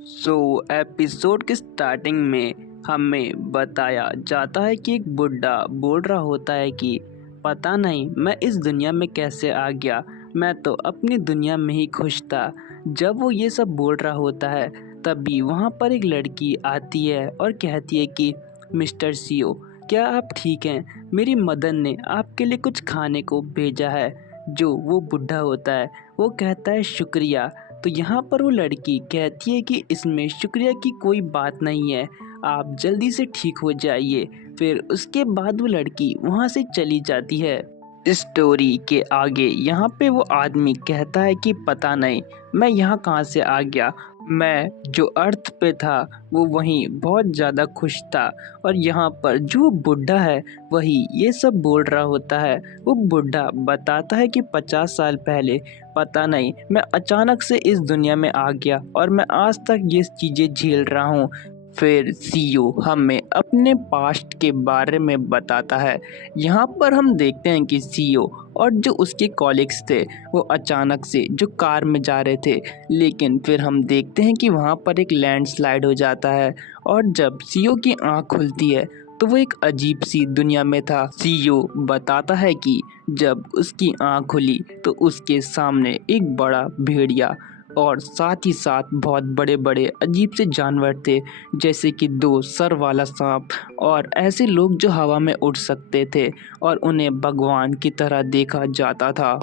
Episode के starting में हमें बताया जाता है कि एक बुड्ढा बोल रहा होता है कि पता नहीं मैं इस दुनिया में कैसे आ गया, मैं तो अपनी दुनिया में ही खुश था। जब वो ये सब बोल रहा होता है तभी वहाँ पर एक लड़की आती है और कहती है कि मिस्टर सीओ, क्या आप ठीक हैं? मेरी मदन ने आपके लिए कुछ खाने को भेजा है। जो वो बुड्ढा होता है वो कहता है शुक्रिया। तो यहाँ पर वो लड़की कहती है कि इसमें शुक्रिया की कोई बात नहीं है, आप जल्दी से ठीक हो जाइए। फिर उसके बाद वो लड़की वहाँ से चली जाती है। स्टोरी के आगे यहाँ पे वो आदमी कहता है कि पता नहीं मैं यहाँ कहाँ से आ गया, मैं जो अर्थ पे था वो वहीं बहुत ज़्यादा खुश था। और यहाँ पर जो बुढ़ा है वही ये सब बोल रहा होता है। वो बुढ़ा बताता है कि 50 साल पहले पता नहीं मैं अचानक से इस दुनिया में आ गया और मैं आज तक ये चीज़ें झेल रहा हूँ। फिर सीईओ हमें अपने पास्ट के बारे में बताता है। यहाँ पर हम देखते हैं कि सीईओ और जो उसके कॉलीग्स थे वो अचानक से जो कार में जा रहे थे, लेकिन फिर हम देखते हैं कि वहाँ पर एक लैंडस्लाइड हो जाता है और जब सीईओ की आँख खुलती है तो वो एक अजीब सी दुनिया में था। सीईओ बताता है कि जब उसकी आँख खुली तो उसके सामने एक बड़ा भेड़िया और साथ ही साथ बहुत बड़े बड़े अजीब से जानवर थे, जैसे कि 2 सर वाला सांप और ऐसे लोग जो हवा में उड़ सकते थे और उन्हें भगवान की तरह देखा जाता था।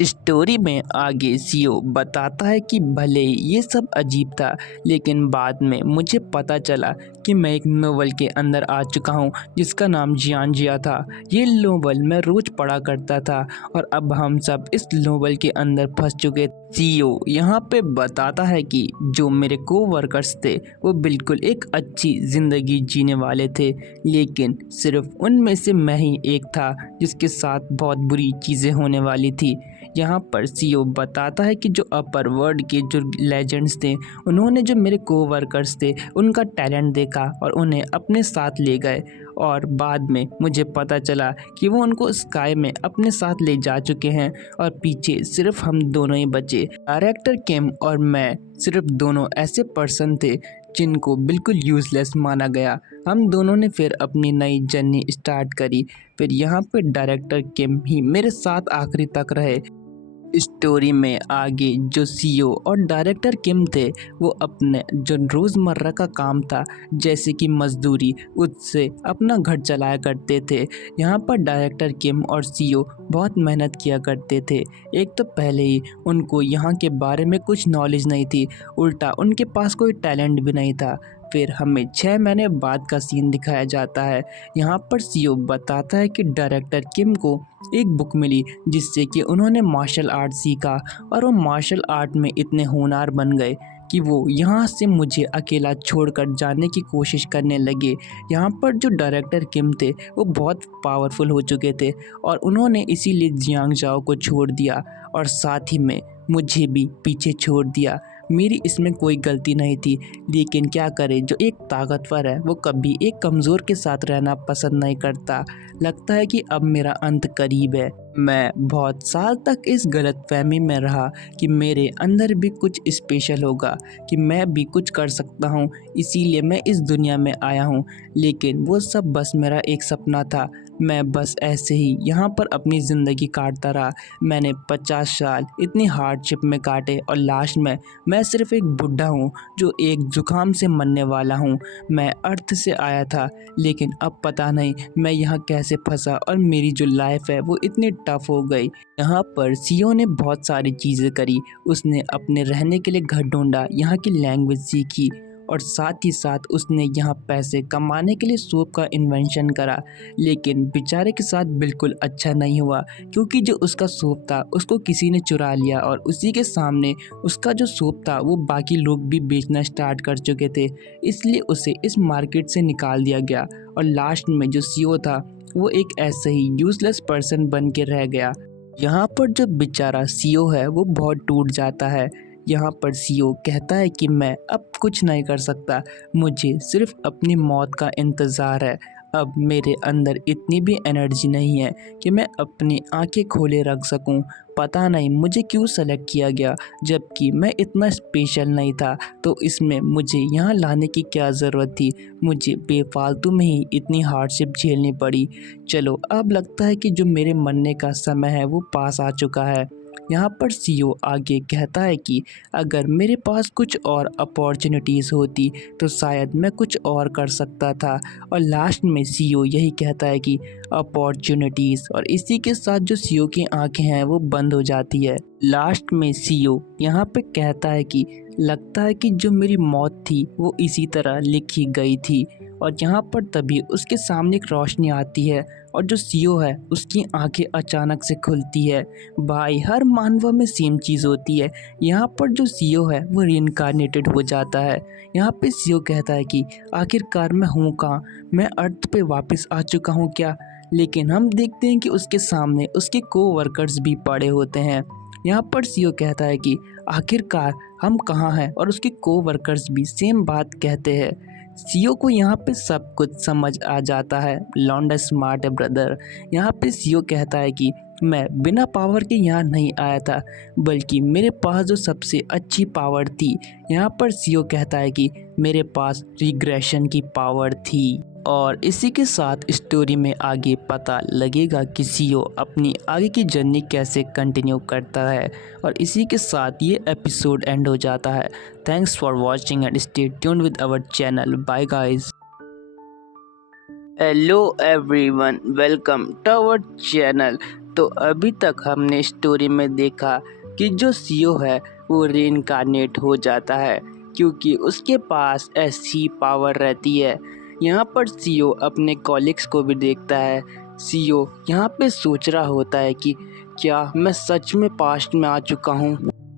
स्टोरी में आगे सीओ बताता है कि भले ही ये सब अजीब था, लेकिन बाद में मुझे पता चला कि मैं एक नोवेल के अंदर आ चुका हूँ जिसका नाम जियान जिया था। ये नोवेल मैं रोज पढ़ा करता था और अब हम सब इस नोवेल के अंदर फंस चुके। सीईओ यहाँ पे बताता है कि जो मेरे कोवर्कर्स थे वो बिल्कुल एक अच्छी ज़िंदगी जीने वाले थे, लेकिन सिर्फ उनमें से मैं ही एक था जिसके साथ बहुत बुरी चीज़ें होने वाली थी। यहाँ पर सीईओ बताता है कि जो अपर वर्ल्ड के जो लेजेंड्स थे उन्होंने जो मेरे कोवर्कर्स थे उनका टैलेंट देखा और उन्हें अपने साथ ले गए, और बाद में मुझे पता चला कि वो उनको स्काई में अपने साथ ले जा चुके हैं और पीछे सिर्फ हम दोनों ही बचे। डायरेक्टर किम और मैं सिर्फ दोनों ऐसे पर्सन थे जिनको बिल्कुल यूज़लेस माना गया। हम दोनों ने फिर अपनी नई जर्नी स्टार्ट करी। फिर यहाँ पे डायरेक्टर किम ही मेरे साथ आखिरी तक रहे। स्टोरी में आगे जो सीईओ और डायरेक्टर किम थे वो अपने जो रोज़मर्रा का काम था जैसे कि मजदूरी, उससे अपना घर चलाया करते थे। यहाँ पर डायरेक्टर किम और सीईओ बहुत मेहनत किया करते थे। एक तो पहले ही उनको यहाँ के बारे में कुछ नॉलेज नहीं थी, उल्टा उनके पास कोई टैलेंट भी नहीं था। फिर हमें 6 महीने बाद का सीन दिखाया जाता है। यहाँ पर सीईओ बताता है कि डायरेक्टर किम को एक बुक मिली जिससे कि उन्होंने मार्शल आर्ट सीखा और वो मार्शल आर्ट में इतने होनहार बन गए कि वो यहाँ से मुझे अकेला छोड़कर जाने की कोशिश करने लगे। यहाँ पर जो डायरेक्टर किम थे वो बहुत पावरफुल हो चुके थे और उन्होंने इसीलिए जियांग जाओ को छोड़ दिया और साथ ही में मुझे भी पीछे छोड़ दिया। मेरी इसमें कोई गलती नहीं थी, लेकिन क्या करे, जो एक ताकतवर है वो कभी एक कमज़ोर के साथ रहना पसंद नहीं करता। लगता है कि अब मेरा अंत करीब है। मैं बहुत साल तक इस गलतफहमी में रहा कि मेरे अंदर भी कुछ स्पेशल होगा, कि मैं भी कुछ कर सकता हूँ, इसीलिए मैं इस दुनिया में आया हूँ। लेकिन वो सब बस मेरा एक सपना था। मैं बस ऐसे ही यहाँ पर अपनी ज़िंदगी काटता रहा। मैंने 50 साल इतनी हार्डशिप में काटे और लास्ट में मैं सिर्फ एक बुढ़ा हूँ जो एक ज़ुकाम से मरने वाला हूँ। मैं अर्थ से आया था, लेकिन अब पता नहीं मैं यहाँ कैसे फंसा और मेरी जो लाइफ है वो इतनी टफ हो गई। यहाँ पर सीईओ ने बहुत सारी चीज़ें करी। उसने अपने रहने के लिए घर ढूंढा, यहाँ की लैंग्वेज सीखी और साथ ही साथ उसने यहाँ पैसे कमाने के लिए सोप का इन्वेंशन करा। लेकिन बेचारे के साथ बिल्कुल अच्छा नहीं हुआ, क्योंकि जो उसका सोप था उसको किसी ने चुरा लिया और उसी के सामने उसका जो सोप था वो बाकी लोग भी बेचना स्टार्ट कर चुके थे, इसलिए उसे इस मार्केट से निकाल दिया गया। और लास्ट में जो सीईओ था वो एक ऐसे ही यूजलेस पर्सन बन के रह गया। यहाँ पर जो बेचारा सीईओ है वो बहुत टूट जाता है। यहाँ पर सीईओ कहता है कि मैं अब कुछ नहीं कर सकता, मुझे सिर्फ अपनी मौत का इंतज़ार है। अब मेरे अंदर इतनी भी एनर्जी नहीं है कि मैं अपनी आंखें खोले रख सकूं। पता नहीं मुझे क्यों सेलेक्ट किया गया, जबकि मैं इतना स्पेशल नहीं था। तो इसमें मुझे यहाँ लाने की क्या ज़रूरत थी। मुझे बेफालतू में ही इतनी हार्डशिप झेलनी पड़ी। चलो, अब लगता है कि जो मेरे मरने का समय है वो पास आ चुका है। यहाँ पर सीईओ आगे कहता है कि अगर मेरे पास कुछ और अपॉर्चुनिटीज़ होती तो शायद मैं कुछ और कर सकता था। और लास्ट में सीईओ यही कहता है कि अपॉर्चुनिटीज़, और इसी के साथ जो सीईओ की आंखें हैं वो बंद हो जाती है। लास्ट में सीईओ यहाँ पे कहता है कि लगता है कि जो मेरी मौत थी वो इसी तरह लिखी गई थी। और यहाँ पर तभी उसके सामने एक रोशनी आती है और जो सीईओ है उसकी आंखें अचानक से खुलती है। भाई, हर मानव में सेम चीज़ होती है। यहाँ पर जो सीईओ है वो रीइंकार्नेटेड हो जाता है। यहाँ पे सीईओ कहता है कि आखिरकार मैं हूँ कहाँ, मैं अर्थ पे वापस आ चुका हूँ क्या। लेकिन हम देखते हैं कि उसके सामने उसके कोवर्कर्स भी पड़े होते हैं। यहाँ पर सीईओ कहता है कि आखिरकार हम कहाँ हैं, और उसके कोवर्कर्स भी सेम बात कहते हैं। सीईओ को यहाँ पे सब कुछ समझ आ जाता है। लौंडा स्मार्ट है ब्रदर। यहाँ पे सीईओ कहता है कि मैं बिना पावर के यहाँ नहीं आया था, बल्कि मेरे पास जो सबसे अच्छी पावर थी। यहाँ पर सीईओ कहता है कि मेरे पास रिग्रेशन की पावर थी। और इसी के साथ स्टोरी में आगे पता लगेगा कि सीईओ अपनी आगे की जर्नी कैसे कंटिन्यू करता है। और इसी के साथ ये एपिसोड एंड हो जाता है। Thanks for watching and stay tuned with our channel. Bye guys. Hello everyone, welcome to our channel. तो अभी तक हमने स्टोरी में देखा कि जो सीईओ है वो रीइंकार्नेट हो जाता है क्योंकि उसके पास ऐसी पावर रहती है। यहाँ पर सीईओ अपने कॉलिग्स को भी देखता है। सीईओ यहाँ पे सोच रहा होता है कि क्या मैं सच में पास्ट में आ चुका हूँ।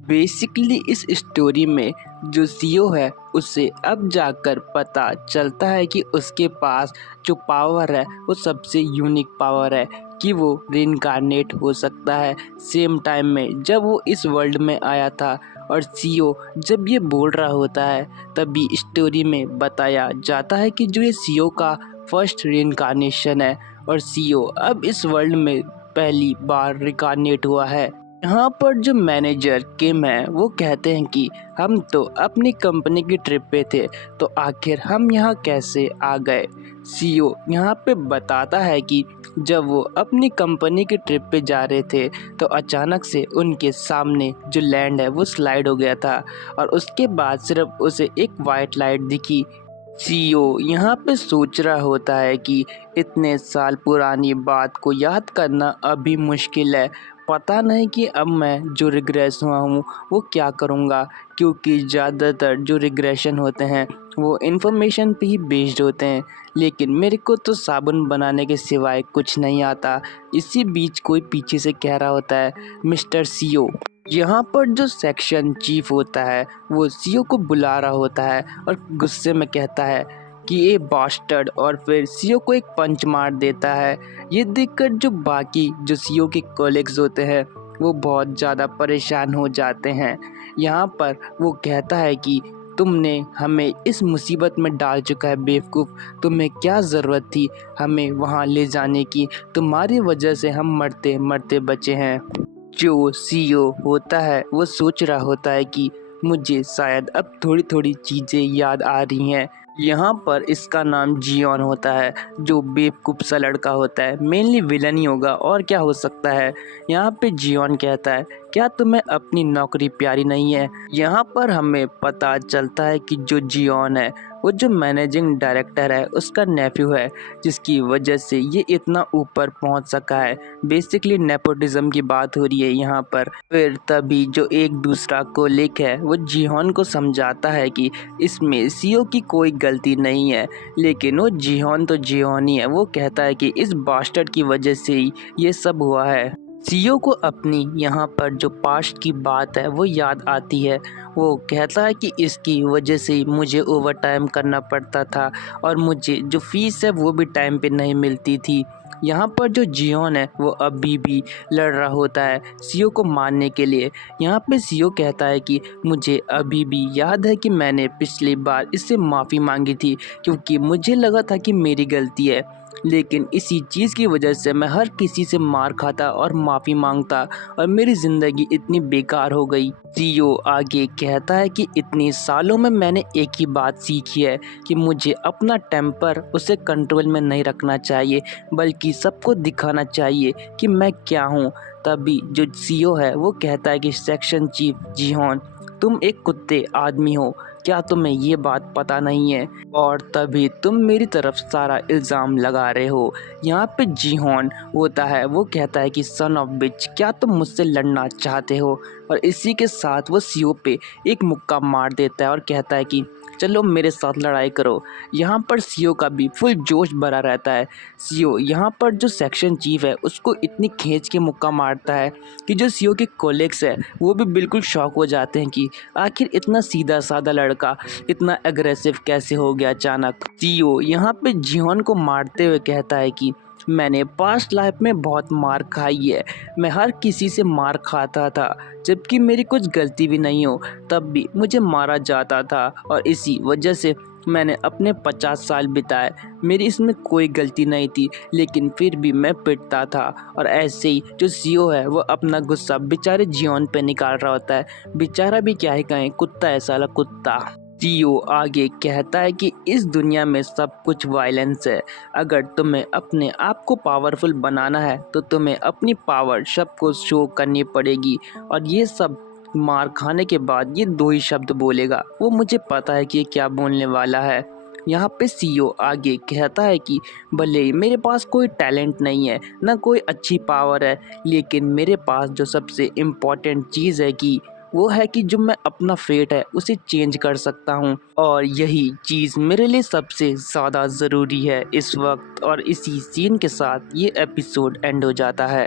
बेसिकली इस स्टोरी में जो सीईओ है उसे अब जाकर पता चलता है कि उसके पास जो पावर है वो सबसे यूनिक पावर है कि वो रीइंकार्नेट हो सकता है सेम टाइम में जब वो इस वर्ल्ड में आया था। और सीईओ जब ये बोल रहा होता है तभी स्टोरी में बताया जाता है कि जो ये सीईओ का फर्स्ट रीइंकार्नेशन है और सीईओ अब इस वर्ल्ड में पहली बार रिकार्नेट हुआ है। यहाँ पर जो मैनेजर किम है वो कहते हैं कि हम तो अपनी कंपनी की ट्रिप पे थे, तो आखिर हम यहाँ कैसे आ गए। सीईओ यहाँ पे बताता है कि जब वो अपनी कंपनी की ट्रिप पे जा रहे थे तो अचानक से उनके सामने जो लैंड है वो स्लाइड हो गया था और उसके बाद सिर्फ उसे एक वाइट लाइट दिखी। सीईओ यहाँ पे सोच रहा होता है कि इतने साल पुरानी बात को याद करना अभी मुश्किल है। पता नहीं कि अब मैं जो रिग्रेस हुआ हूँ वो क्या करूँगा, क्योंकि ज़्यादातर जो रिग्रेशन होते हैं वो इन्फॉर्मेशन पे ही बेस्ड होते हैं, लेकिन मेरे को तो साबुन बनाने के सिवाय कुछ नहीं आता। इसी बीच कोई पीछे से कह रहा होता है, मिस्टर सीईओ। यहाँ पर जो सेक्शन चीफ होता है वो सीईओ को बुला रहा होता है और गुस्से में कहता है कि ये बास्टर्ड, और फिर सीईओ को एक पंच मार देता है। ये देखकर जो बाकी जो सीईओ के कॉलिग्स होते हैं वो बहुत ज़्यादा परेशान हो जाते हैं। यहाँ पर वो कहता है कि तुमने हमें इस मुसीबत में डाल चुका है बेवकूफ़, तुम्हें क्या ज़रूरत थी हमें वहाँ ले जाने की, तुम्हारी वजह से हम मरते मरते बचे हैं। जो सीईओ होता है वो सोच रहा होता है कि मुझे शायद अब थोड़ी थोड़ी चीज़ें याद आ रही हैं। यहाँ पर इसका नाम जियोन होता है, जो बेवकूफ़ सा लड़का होता है, मेनली विलन ही होगा और क्या हो सकता है। यहाँ पे जियोन कहता है, क्या तुम्हें अपनी नौकरी प्यारी नहीं है। यहाँ पर हमें पता चलता है कि जो जियोन है वो जो मैनेजिंग डायरेक्टर है उसका नेफ्यू है, जिसकी वजह से ये इतना ऊपर पहुंच सका है। बेसिकली नेपोटिज्म की बात हो रही है यहाँ पर। फिर तभी जो एक दूसरा कोलिग है वो जिहोन को समझाता है कि इसमें सीईओ की कोई गलती नहीं है, लेकिन वो जिहोन तो जिहोन ही है। वो कहता है कि इस बास्टर्ड की वजह से ही ये सब हुआ है। सीईओ को अपनी यहाँ पर जो पास्ट की बात है वो याद आती है। वो कहता है कि इसकी वजह से ही मुझे ओवर टाइम करना पड़ता था और मुझे जो फीस है वो भी टाइम पे नहीं मिलती थी। यहाँ पर जो जियोन है वो अभी भी लड़ रहा होता है सीईओ को मारने के लिए। यहाँ पे सीईओ कहता है कि मुझे अभी भी याद है कि मैंने पिछली बार इससे माफ़ी मांगी थी क्योंकि मुझे लगा था कि मेरी गलती है। लेकिन इसी चीज़ की वजह से मैं हर किसी से मार खाता और माफ़ी मांगता और मेरी ज़िंदगी इतनी बेकार हो गई। सीईओ आगे कहता है कि इतने सालों में मैंने एक ही बात सीखी है कि मुझे अपना टेम्पर उसे कंट्रोल में नहीं रखना चाहिए, बल्कि सबको दिखाना चाहिए कि मैं क्या हूँ। तभी जो सीईओ है वो कहता है कि सेक्शन चीफ जिहोन, तुम एक कुत्ते आदमी हो, क्या तुम्हें ये बात पता नहीं है? और तभी तुम मेरी तरफ सारा इल्ज़ाम लगा रहे हो। यहाँ पे जिहोन होता है, वो कहता है कि सन ऑफ बिच, क्या तुम मुझसे लड़ना चाहते हो? और इसी के साथ वो सीईओ पे एक मुक्का मार देता है और कहता है कि चलो मेरे साथ लड़ाई करो। यहाँ पर सीईओ का भी फुल जोश भरा रहता है। सीईओ यहाँ पर जो सेक्शन चीफ है उसको इतनी खींच के मुक्का मारता है कि जो सीईओ के कोलिग्स है वो भी बिल्कुल शॉक हो जाते हैं कि आखिर इतना सीधा साधा लड़का इतना एग्रेसिव कैसे हो गया अचानक। सीईओ यहाँ पे जिहोन को मारते हुए कहता है कि मैंने पास्ट लाइफ में बहुत मार खाई है, मैं हर किसी से मार खाता था, जबकि मेरी कुछ गलती भी नहीं हो तब भी मुझे मारा जाता था और इसी वजह से मैंने अपने 50 साल बिताए, मेरी इसमें कोई गलती नहीं थी, लेकिन फिर भी मैं पिटता था। और ऐसे ही जो सीईओ है वो अपना गुस्सा बेचारे जियोन पे निकाल रहा होता है। बेचारा भी क्या ही कहें, कुत्ता है साला कुत्ता। सीईओ आगे कहता है कि इस दुनिया में सब कुछ वायलेंस है, अगर तुम्हें अपने आप को पावरफुल बनाना है तो तुम्हें अपनी पावर सबको शो करनी पड़ेगी। और ये सब मार खाने के बाद ये दो ही शब्द बोलेगा, वो मुझे पता है कि ये क्या बोलने वाला है। यहाँ पे सीईओ आगे कहता है कि भले ही मेरे पास कोई टैलेंट नहीं है, ना कोई अच्छी पावर है, लेकिन मेरे पास जो सबसे इम्पॉर्टेंट चीज़ है कि वो है कि जो मैं अपना फेट है उसे चेंज कर सकता हूँ। और यही चीज़ मेरे लिए सबसे ज़्यादा ज़रूरी है इस वक्त। और इसी सीन के साथ ये एपिसोड एंड हो जाता है।